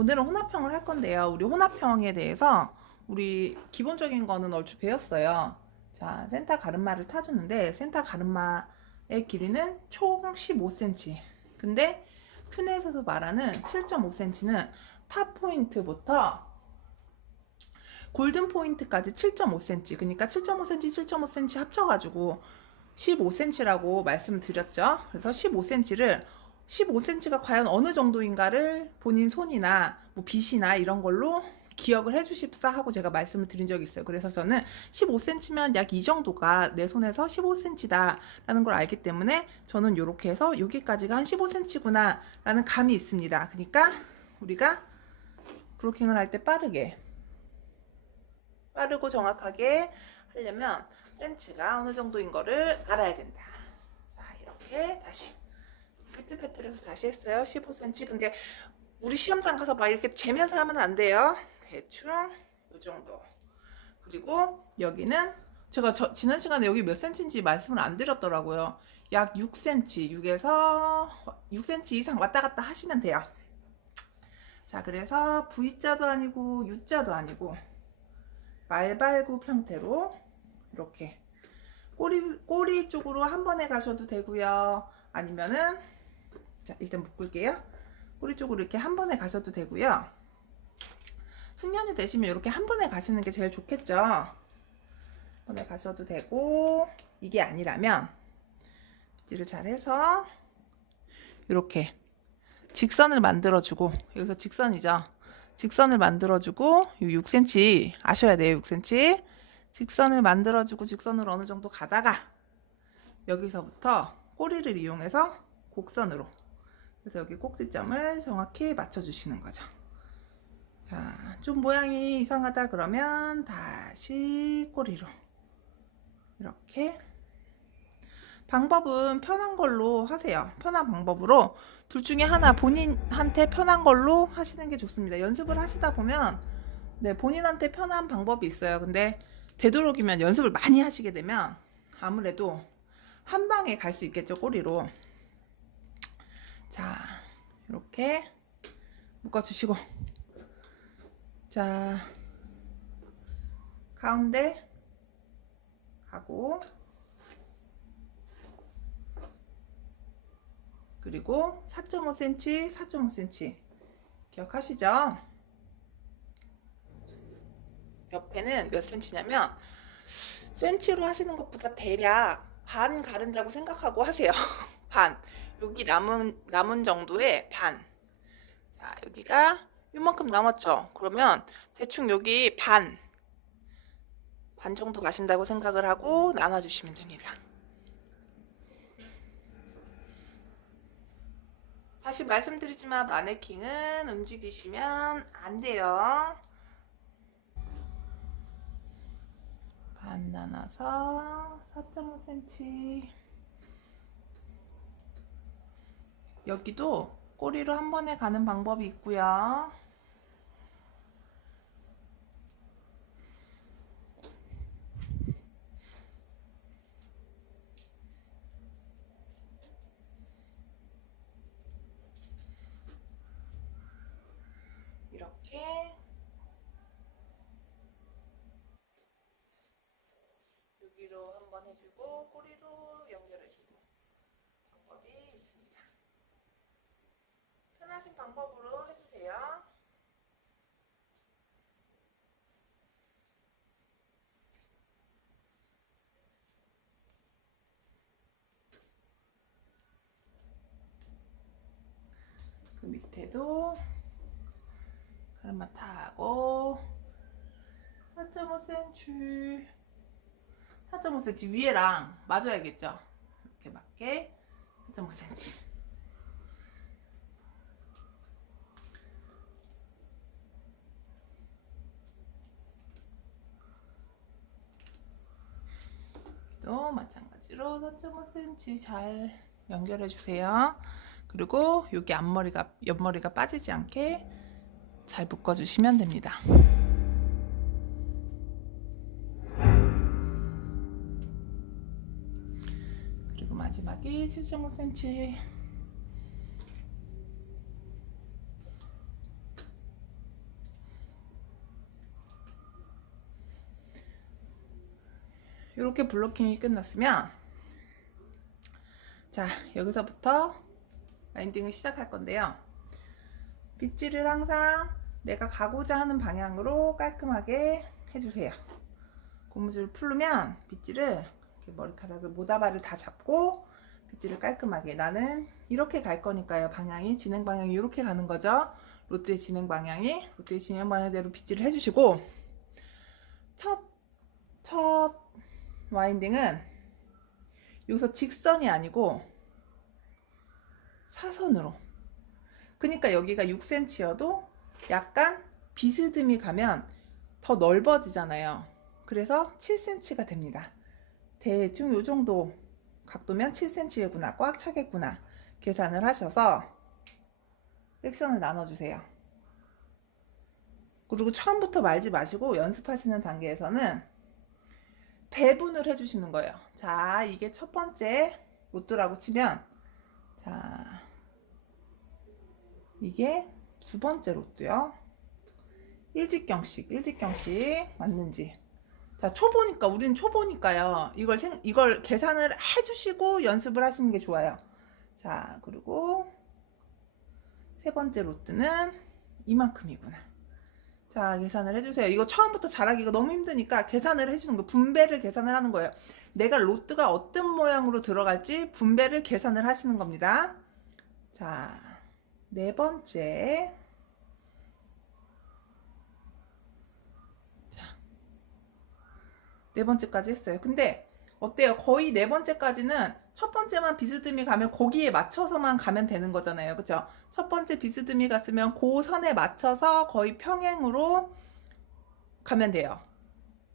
오늘은 혼합형을 할 건데요. 우리 혼합형에 대해서 우리 기본적인 거는 얼추 배웠어요. 자, 센터 가르마를 타주는데 센터 가르마의 길이는 총 15cm. 근데 큐넷에서 말하는 7.5cm는 탑 포인트부터 골든 포인트까지 7.5cm. 그러니까 7.5cm, 7.5cm 합쳐가지고 15cm라고 말씀드렸죠. 그래서 15cm를 15cm가 과연 어느 정도인가를 본인 손이나 뭐 빗이나 이런 걸로 기억을 해주십사 하고 제가 말씀을 드린 적이 있어요. 그래서 저는 15cm면 약 이 정도가 내 손에서 15cm다 라는 걸 알기 때문에 저는 이렇게 해서 여기까지가 한 15cm구나 라는 감이 있습니다. 그러니까 우리가 브로킹을 할 때 빠르고 정확하게 하려면 센치가 어느 정도인 거를 알아야 된다. 자, 이렇게 다시 패트패트해서 다시 했어요. 15cm. 근데 우리 시험장 가서 막 이렇게 재면서 하면 안 돼요. 대충 이 정도. 그리고 여기는 제가 지난 시간에 여기 몇 cm인지 말씀을 안 드렸더라고요. 약 6cm, 6에서 6cm 이상 왔다 갔다 하시면 돼요. 자, 그래서 V자도 아니고 U자도 아니고 말발굽 형태로 이렇게 꼬리 쪽으로 한 번에 가셔도 되고요. 아니면은 자, 일단 묶을게요. 꼬리 쪽으로 이렇게 한 번에 가셔도 되고요. 숙련이 되시면 이렇게 한 번에 가시는 게 제일 좋겠죠. 한 번에 가셔도 되고, 이게 아니라면 빗질을 잘 해서 이렇게 직선을 만들어주고, 여기서 직선이죠. 직선을 만들어주고 6cm 아셔야 돼요. 6cm 직선을 만들어주고 직선으로 어느 정도 가다가 여기서부터 꼬리를 이용해서 곡선으로, 그래서 여기 꼭지점을 정확히 맞춰주시는 거죠. 자, 좀 모양이 이상하다 그러면 다시 꼬리로 이렇게. 방법은 편한 걸로 하세요. 편한 방법으로 둘 중에 하나 본인한테 편한 걸로 하시는 게 좋습니다. 연습을 하시다 보면 네, 본인한테 편한 방법이 있어요. 근데 되도록이면 연습을 많이 하시게 되면 아무래도 한 방에 갈 수 있겠죠, 꼬리로. 자, 이렇게 묶어주시고, 자, 가운데 가고, 그리고 4.5cm, 4.5cm 기억하시죠? 옆에는 몇 cm냐면 cm로 하시는 것보다 대략 반 가른다고 생각하고 하세요. 반. 여기 남은 정도의 반. 자, 여기가 이만큼 남았죠? 그러면 대충 여기 반 정도 가신다고 생각을 하고 나눠주시면 됩니다. 다시 말씀드리지만 마네킹은 움직이시면 안 돼요. 반 나눠서 4.5cm. 여기도 꼬리로 한 번에 가는 방법이 있고요. 이렇게 여기로 한번 해주고 꼬리로 연결해주고 방법이 있습니다. 편하신 방법으로 해주세요. 그 밑에도 가르마 타고 4.5cm 4.5cm 위에랑 맞아야겠죠. 이렇게 맞게 4.5cm. 또 마찬가지로 4.5cm 잘 연결해 주세요. 그리고 여기 옆머리가 빠지지 않게 잘 묶어 주시면 됩니다. 그리고 마지막에 7.5cm 이렇게 블로킹이 끝났으면 자, 여기서부터 와인딩을 시작할 건데요. 빗질을 항상 내가 가고자 하는 방향으로 깔끔하게 해주세요. 고무줄을 풀면 빗질을 이렇게 머리카락을 모다발을 다 잡고 빗질을 깔끔하게, 나는 이렇게 갈 거니까요. 방향이, 진행 방향이 이렇게 가는 거죠. 로트의 진행 방향대로 빗질을 해주시고, 첫 와인딩은 여기서 직선이 아니고 사선으로, 그러니까 여기가 6cm여도 약간 비스듬히 가면 더 넓어지잖아요. 그래서 7cm가 됩니다. 대충 요 정도 각도면 7cm구나, 꽉 차겠구나 계산을 하셔서 섹션을 나눠주세요. 그리고 처음부터 말지 마시고 연습하시는 단계에서는 배분을 해주시는 거예요. 자, 이게 첫 번째 로트라고 치면, 자, 이게 두 번째 로트요. 일직경씩 맞는지. 자, 초보니까, 우리는 초보니까요. 이걸 계산을 해주시고 연습을 하시는 게 좋아요. 자, 그리고 세 번째 로트는 이만큼이구나. 자, 계산을 해주세요. 이거 처음부터 잘하기가 너무 힘드니까 계산을 해주는 거, 분배를 계산을 하는 거예요. 내가 로트가 어떤 모양으로 들어갈지 분배를 계산을 하시는 겁니다. 자, 네 번째. 자, 네 번째까지 했어요. 근데 어때요? 거의 네 번째까지는 첫 번째만 비스듬히 가면 거기에 맞춰서만 가면 되는 거잖아요. 그쵸? 첫 번째 비스듬히 갔으면 그 선에 맞춰서 거의 평행으로 가면 돼요.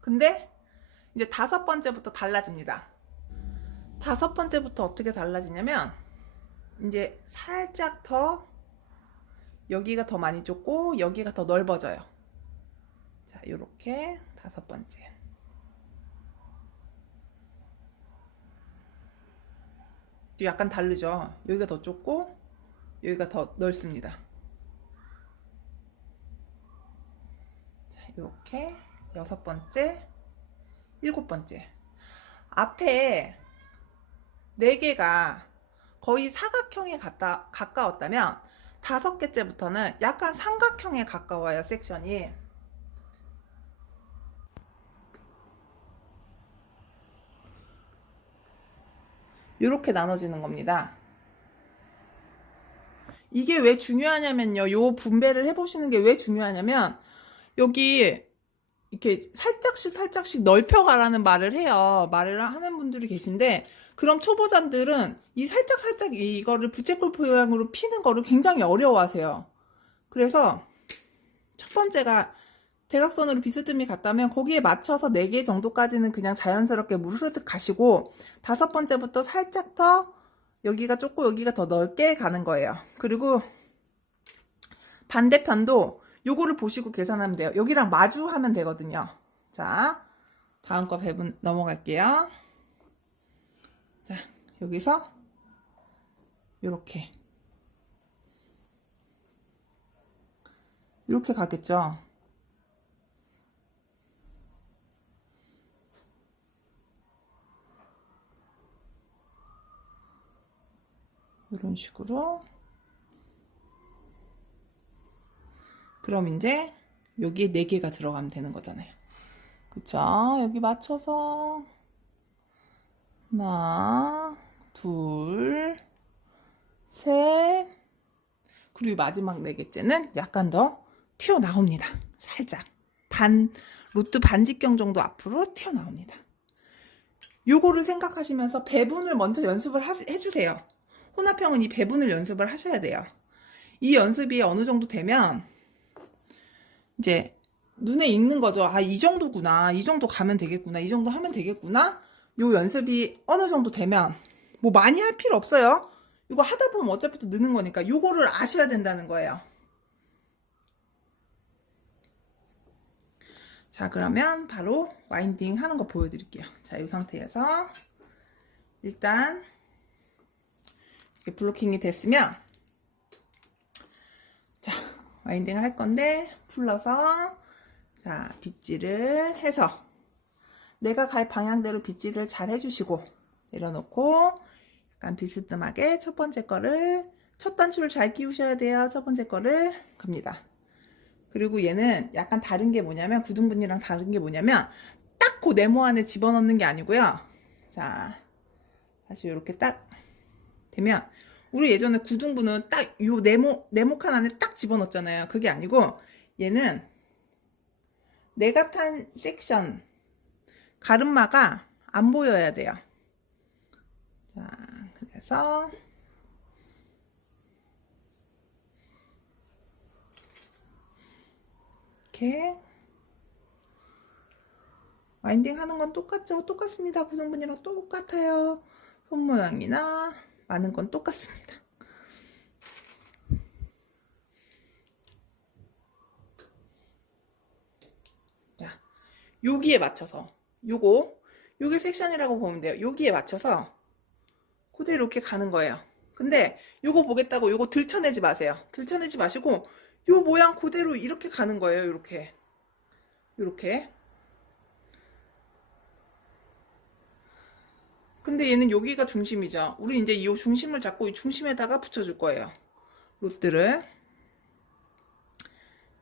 근데 이제 다섯 번째부터 달라집니다. 다섯 번째부터 어떻게 달라지냐면, 이제 살짝 더 여기가 더 많이 좁고 여기가 더 넓어져요. 자, 요렇게 다섯 번째. 약간 다르죠? 여기가 더 좁고 여기가 더 넓습니다. 자, 이렇게 여섯 번째, 일곱 번째. 앞에 네 개가 거의 사각형에 가까웠다면 다섯 개째부터는 약간 삼각형에 가까워요, 섹션이. 이렇게 나눠지는 겁니다. 이게 왜 중요하냐면요. 요 분배를 해보시는 게 왜 중요하냐면, 여기 이렇게 살짝씩 넓혀가라는 말을 해요. 말을 하는 분들이 계신데, 그럼 초보자들은 이 살짝 이거를 부채꼴 모양으로 피는 거를 굉장히 어려워하세요. 그래서 첫 번째가 대각선으로 비스듬히 갔다면 거기에 맞춰서 4개 정도까지는 그냥 자연스럽게 물 흐르듯 가시고, 다섯 번째부터 살짝 더 여기가 좁고 여기가 더 넓게 가는 거예요. 그리고 반대편도 요거를 보시고 계산하면 돼요. 여기랑 마주하면 되거든요. 자, 다음 거 배분 넘어갈게요. 자, 여기서 이렇게 가겠죠. 이런 식으로. 그럼 이제 여기에 4개가 들어가면 되는 거잖아요. 그쵸? 여기 맞춰서 하나, 둘, 셋, 그리고 마지막 4개째는 약간 더 튀어나옵니다. 살짝 로트 반직경 정도 앞으로 튀어나옵니다. 요거를 생각하시면서 배분을 먼저 연습을 해주세요. 혼합형은 이 배분을 연습을 하셔야 돼요. 이 연습이 어느 정도 되면 이제 눈에 익는 거죠. 아, 이 정도구나. 이 정도 가면 되겠구나. 이 정도 하면 되겠구나. 요 연습이 어느 정도 되면 뭐 많이 할 필요 없어요. 이거 하다 보면 어차피 또 느는 거니까 요거를 아셔야 된다는 거예요. 자, 그러면 바로 와인딩 하는 거 보여드릴게요. 자, 이 상태에서 일단 이렇게 블로킹이 됐으면, 자, 와인딩 할 건데 풀러서, 자, 빗질을 해서 내가 갈 방향대로 빗질을 잘 해주시고 내려놓고 약간 비스듬하게 첫 번째 거를 첫 단추를 잘 끼우셔야 돼요. 첫 번째 거를 갑니다. 그리고 얘는 약간 다른 게 뭐냐면 구등분이랑 다른 게 뭐냐면 딱 그 네모 안에 집어넣는 게 아니고요. 자, 다시 이렇게 딱 되면 우리 예전에 구등분은 딱 요 네모 칸 안에 딱 집어넣었잖아요. 그게 아니고 얘는 내가 탄 섹션 가르마가 안 보여야 돼요. 자, 그래서 이렇게 와인딩 하는 건 똑같죠? 똑같습니다. 구등분이랑 똑같아요. 손 모양이나 많은 건 똑같습니다. 자, 여기에 맞춰서 요게 섹션이라고 보면 돼요. 여기에 맞춰서 그대로 이렇게 가는 거예요. 근데 요거 보겠다고 요거 들쳐내지 마세요. 들쳐내지 마시고 요 모양 그대로 이렇게 가는 거예요. 요렇게. 근데 얘는 여기가 중심이죠. 우리 이제 이 중심을 잡고 이 중심에다가 붙여줄 거예요. 롯들을.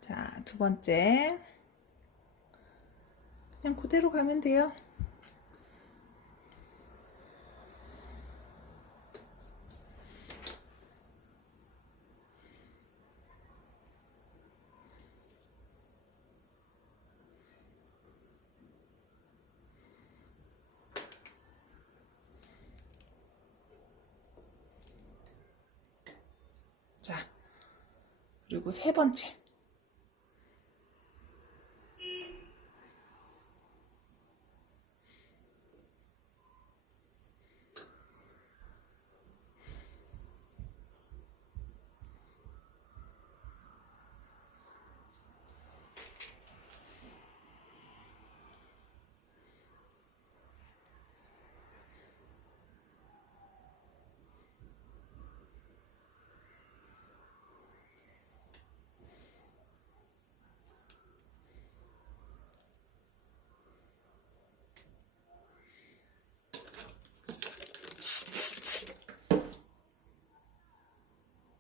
자, 두 번째. 그냥 그대로 가면 돼요. 자, 그리고 세 번째.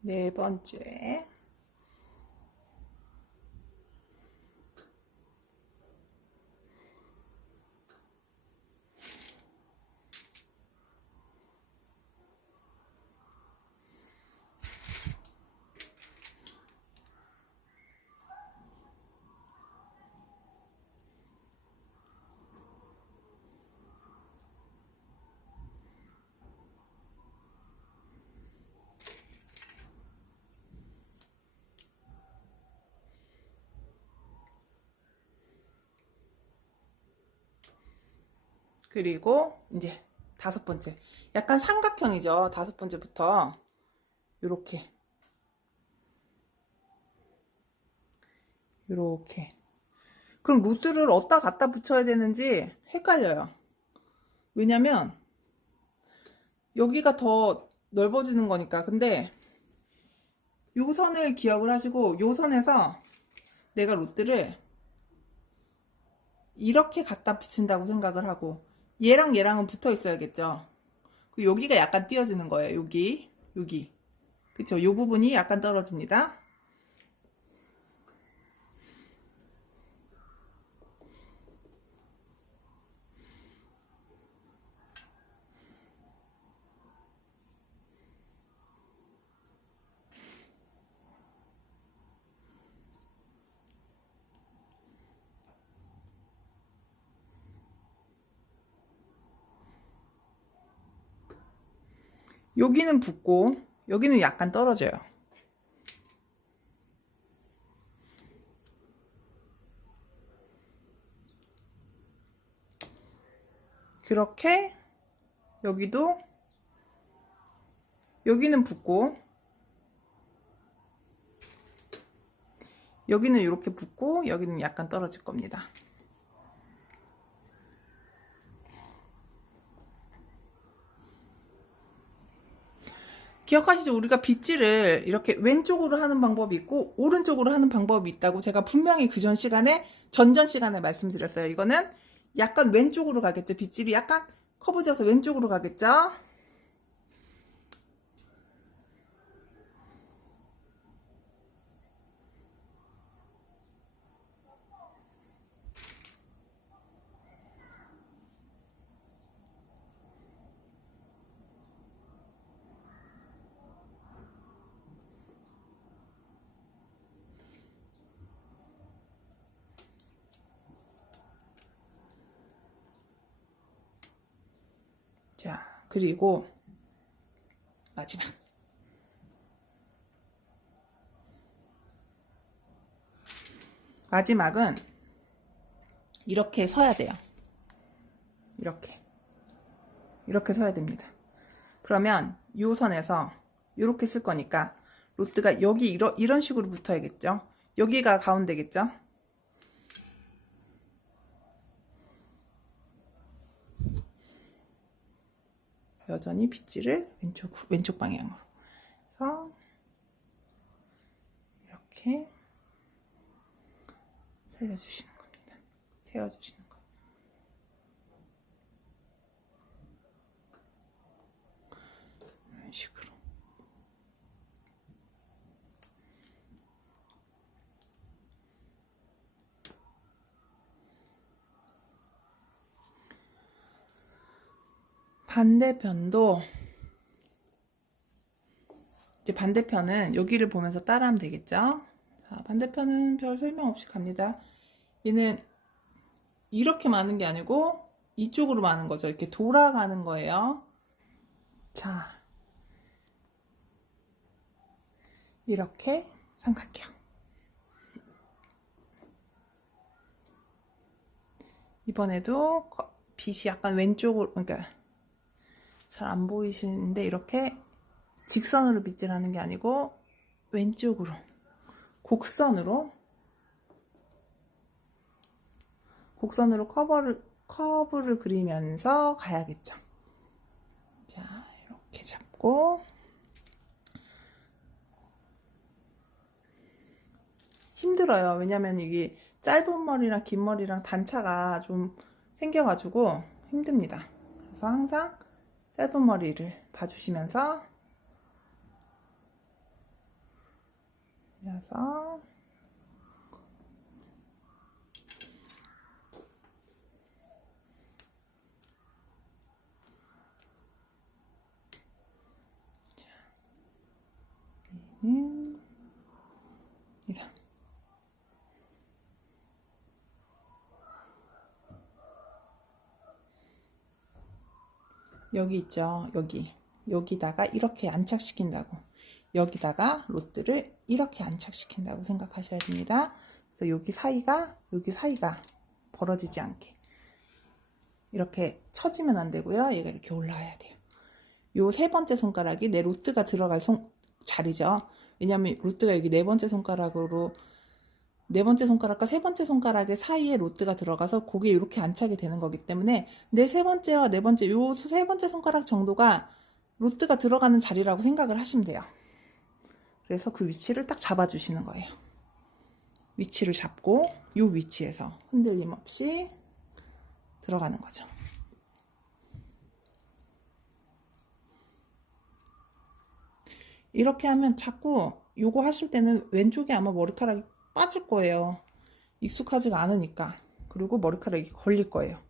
네 번째. 그리고 이제 다섯 번째. 약간 삼각형이죠. 다섯 번째부터 요렇게 그럼 루트를 어디다 갖다 붙여야 되는지 헷갈려요. 왜냐면 여기가 더 넓어지는 거니까. 근데 요 선을 기억을 하시고 요 선에서 내가 루트를 이렇게 갖다 붙인다고 생각을 하고 얘랑은 붙어 있어야겠죠. 여기가 약간 띄어지는 거예요. 여기 그쵸? 요 부분이 약간 떨어집니다. 여기는 붙고 여기는 약간 떨어져요. 그렇게 여기도 여기는 붙고 여기는 이렇게 붙고 여기는 약간 떨어질 겁니다. 기억하시죠? 우리가 빗질을 이렇게 왼쪽으로 하는 방법이 있고 오른쪽으로 하는 방법이 있다고 제가 분명히 그전 시간에 전전 시간에 말씀드렸어요. 이거는 약간 왼쪽으로 가겠죠. 빗질이 약간 커브져서 왼쪽으로 가겠죠. 자, 그리고 마지막은 이렇게 서야 돼요. 이렇게 서야 됩니다. 그러면 요 선에서 이렇게 쓸 거니까 로트가 여기 이런 식으로 붙어야겠죠. 여기가 가운데겠죠. 여전히 빗질을 왼쪽 방향으로 해서 이렇게 살려주시는 겁니다. 세워주시는 거예요. 이런 식으로. 반대편도 이제 반대편은 여기를 보면서 따라하면 되겠죠. 자, 반대편은 별 설명 없이 갑니다. 얘는 이렇게 마는 게 아니고 이쪽으로 마는 거죠. 이렇게 돌아가는 거예요. 자, 이렇게 삼각형. 이번에도 빗이 약간 왼쪽으로, 그러니까 잘 안 보이시는데 이렇게 직선으로 빗질하는 게 아니고 왼쪽으로 곡선으로 커브를 그리면서 가야겠죠. 자, 이렇게 잡고 힘들어요. 왜냐면 이게 짧은 머리랑 긴 머리랑 단차가 좀 생겨가지고 힘듭니다. 그래서 항상 짧은 머리를 봐주시면서 그래서 얘는 이런 여기 있죠. 여기다가 이렇게 안착시킨다고. 여기다가 로트를 이렇게 안착시킨다고 생각하셔야 됩니다. 그래서 여기 사이가 벌어지지 않게 이렇게 처지면 안 되고요. 얘가 이렇게 올라와야 돼요. 요 세 번째 손가락이 내 로트가 들어갈 자리죠. 왜냐면 로트가 여기 네 번째 손가락과 세 번째 손가락의 사이에 로트가 들어가서 거기에 이렇게 안착이 되는 거기 때문에 내 세 번째와 네 번째 요 세 번째 손가락 정도가 로트가 들어가는 자리라고 생각을 하시면 돼요. 그래서 그 위치를 딱 잡아주시는 거예요. 위치를 잡고 이 위치에서 흔들림 없이 들어가는 거죠. 이렇게 하면 자꾸 요거 하실 때는 왼쪽에 아마 머리카락이 빠질 거예요. 익숙하지가 않으니까. 그리고 머리카락이 걸릴 거예요.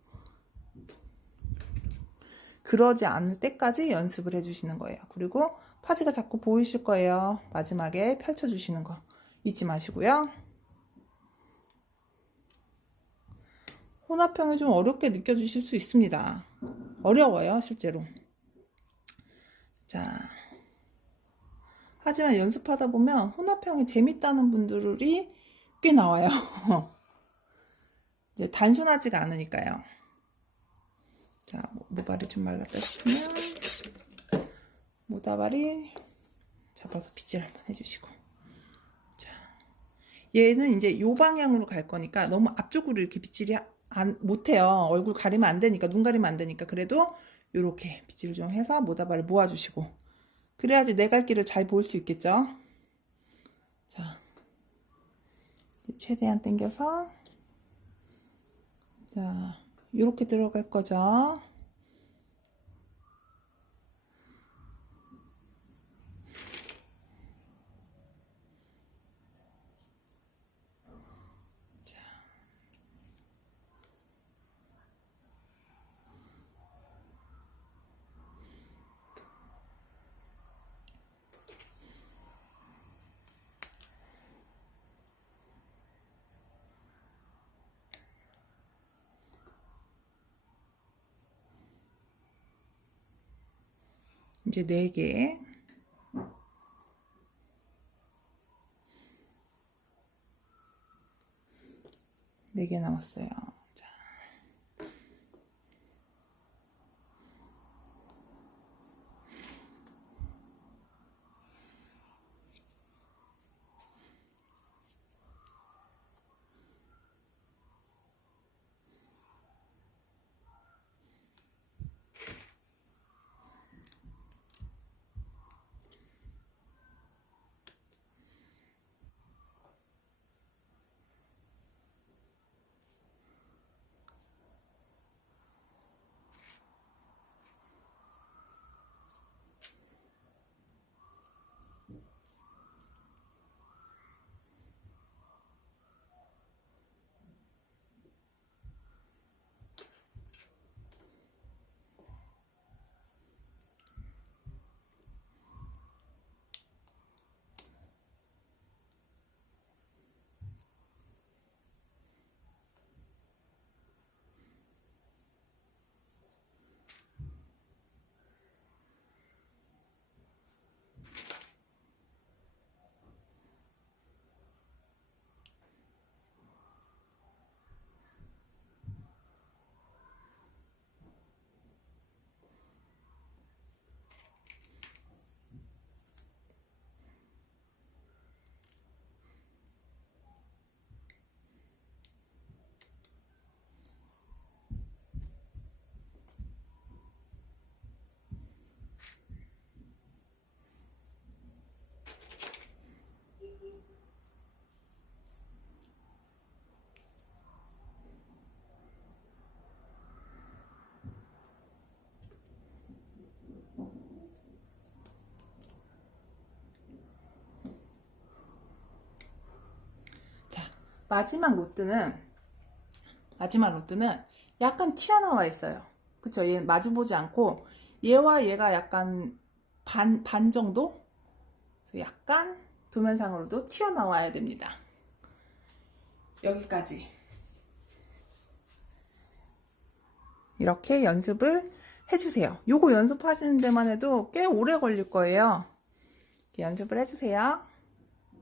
그러지 않을 때까지 연습을 해주시는 거예요. 그리고 파지가 자꾸 보이실 거예요. 마지막에 펼쳐주시는 거 잊지 마시고요. 혼합형이 좀 어렵게 느껴지실 수 있습니다. 어려워요, 실제로. 자, 하지만 연습하다 보면 혼합형이 재밌다는 분들이 꽤 나와요. 이제 단순하지가 않으니까요. 자, 모발이 좀 말랐다 싶으면 모다발이 잡아서 빗질 한번 해주시고. 자, 얘는 이제 요 방향으로 갈 거니까 너무 앞쪽으로 이렇게 빗질이 못해요. 얼굴 가리면 안 되니까, 눈 가리면 안 되니까. 그래도 요렇게 빗질 좀 해서 모다발을 모아주시고. 그래야지 내 갈 길을 잘 볼 수 있겠죠. 자, 최대한 당겨서 자, 이렇게 들어갈 거죠. 이제 4개. 네 개 남았어요. 자. 마지막 로트는 약간 튀어나와 있어요. 그쵸? 얘 마주보지 않고 얘와 얘가 약간 반 정도? 그래서 약간 도면상으로도 튀어나와야 됩니다. 여기까지 이렇게 연습을 해주세요. 요거 연습하시는 데만 해도 꽤 오래 걸릴 거예요. 이렇게 연습을 해주세요.